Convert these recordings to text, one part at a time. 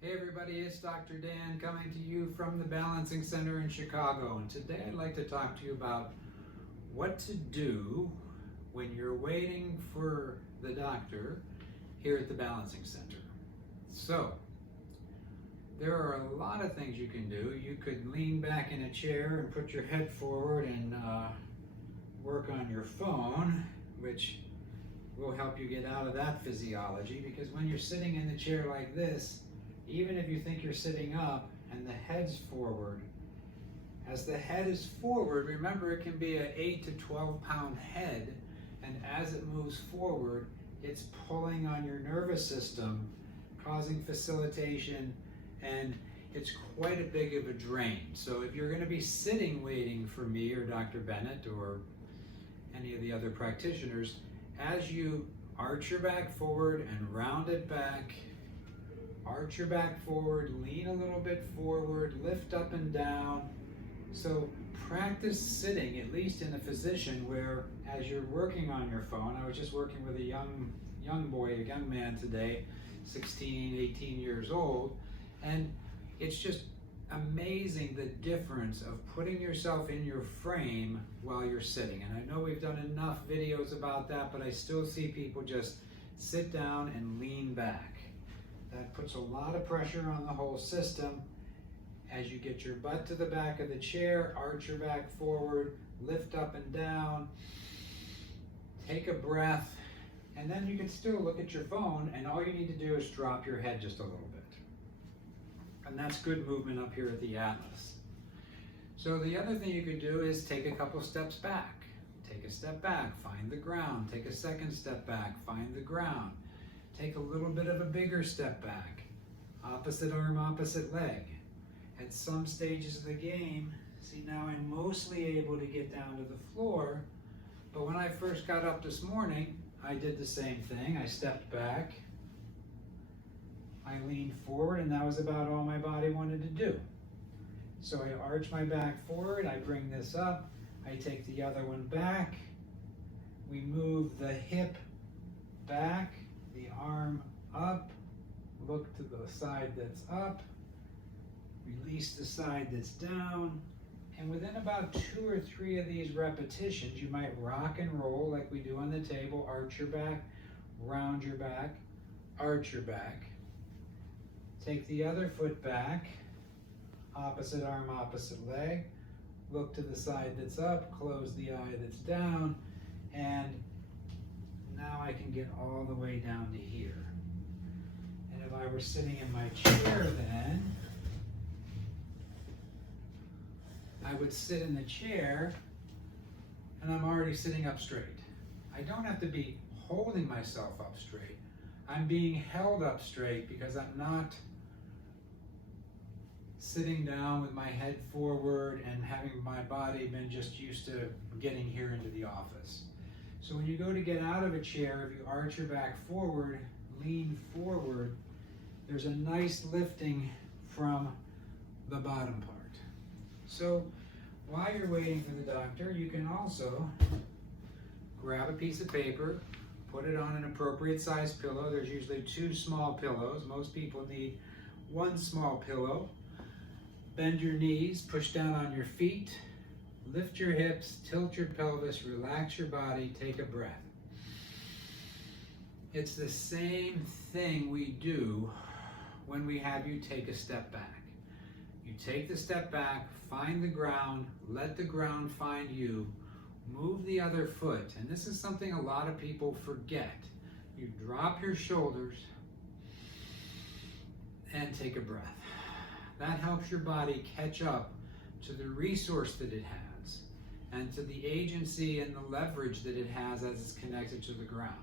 Hey everybody, it's Dr. Dan coming to you from the Balancing Center in Chicago, and today I'd like to talk to you about what to do when you're waiting for the doctor here at the Balancing Center. So, there are a lot of things you can do. You could lean back in a chair and put your head forward and work on your phone, which will help you get out of that physiology, because when you're sitting in the chair like this, even if you think you're sitting up and the head's forward, as the head is forward, remember it can be an 8 to 12 pound head, and as it moves forward, it's pulling on your nervous system, causing facilitation, and it's quite a big of a drain. So if you're going to be sitting waiting for me or Dr. Bennett or any of the other practitioners, as you arch your back forward and round it back, arch your back forward, lean a little bit forward, lift up and down. So practice sitting, at least in a position where as you're working on your phone, I was just working with a young man today, 16, 18 years old, and it's just amazing the difference of putting yourself in your frame while you're sitting. And I know we've done enough videos about that, but I still see people just sit down and lean back. That puts a lot of pressure on the whole system. As you get your butt to the back of the chair, arch your back forward, lift up and down, take a breath, and then you can still look at your phone, and all you need to do is drop your head just a little bit. And that's good movement up here at the Atlas. So the other thing you could do is take a couple steps back. Take a step back, find the ground. Take a second step back, find the ground. Take a little bit of a bigger step back. Opposite arm, opposite leg. At some stages of the game, see, now I'm mostly able to get down to the floor, but when I first got up this morning, I did the same thing. I stepped back, I leaned forward, and that was about all my body wanted to do. So I arch my back forward, I bring this up, I take the other one back, we move the hip back, the arm up, look to the side that's up, release the side that's down, and within about 2 or 3 of these repetitions, you might rock and roll like we do on the table. Arch your back, round your back, arch your back. Take the other foot back, opposite arm, opposite leg, look to the side that's up, close the eye that's down, and now I can get all the way down to here. And if I were sitting in my chair then, I would sit in the chair and I'm already sitting up straight. I don't have to be holding myself up straight. I'm being held up straight because I'm not sitting down with my head forward and having my body been just used to getting here into the office. So when you go to get out of a chair, if you arch your back forward, lean forward, there's a nice lifting from the bottom part. So while you're waiting for the doctor, you can also grab a piece of paper, put it on an appropriate size pillow. There's usually 2 small pillows. Most people need 1 small pillow. Bend your knees, push down on your feet, lift your hips, tilt your pelvis, relax your body, take a breath. It's the same thing we do when we have you take a step back. You take the step back, find the ground, let the ground find you, move the other foot. And this is something a lot of people forget. You drop your shoulders and take a breath. That helps your body catch up to the resource that it has and to the agency and the leverage that it has as it's connected to the ground.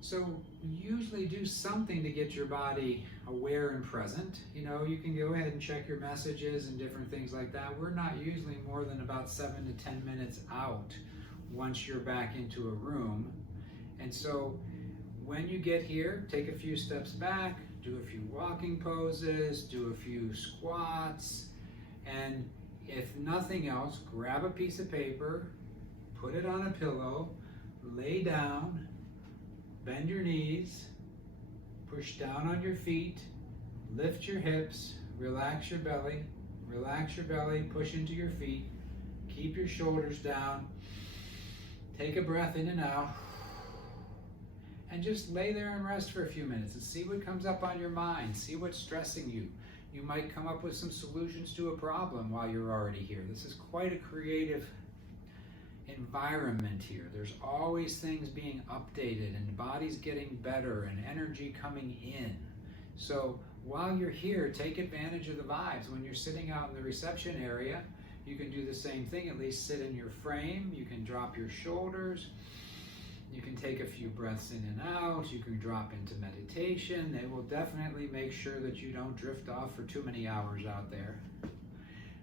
So usually do something to get your body aware and present. You know, you can go ahead and check your messages and different things like that. We're not usually more than about 7 to 10 minutes out once you're back into a room. And so when you get here, take a few steps back, do a few walking poses, do a few squats, and if nothing else, grab a piece of paper, put it on a pillow, lay down, bend your knees, Push down on your feet, lift your hips, relax your belly, push into your feet, keep your shoulders down, take a breath in and out, and just lay there and rest for a few minutes and see what comes up on your mind, see what's stressing you. You might come up with some solutions to a problem while you're already here. This is quite a creative environment here. There's always things being updated and the body's getting better and energy coming in. So while you're here, take advantage of the vibes. When you're sitting out in the reception area, you can do the same thing, at least sit in your frame. You can drop your shoulders. You can take a few breaths in and out. You can drop into meditation. They will definitely make sure that you don't drift off for too many hours out there.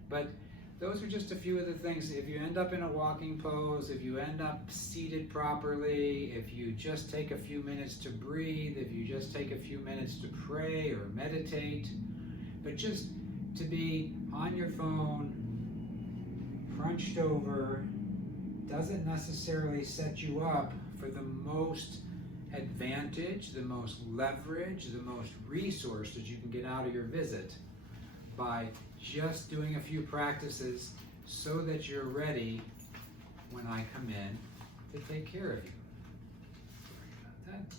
But those are just a few of the things. If you end up in a walking pose, if you end up seated properly, if you just take a few minutes to breathe, if you just take a few minutes to pray or meditate, but just to be on your phone, crunched over, doesn't necessarily set you up for the most advantage, the most leverage, the most resource that you can get out of your visit by just doing a few practices so that you're ready when I come in to take care of you. Sorry about that.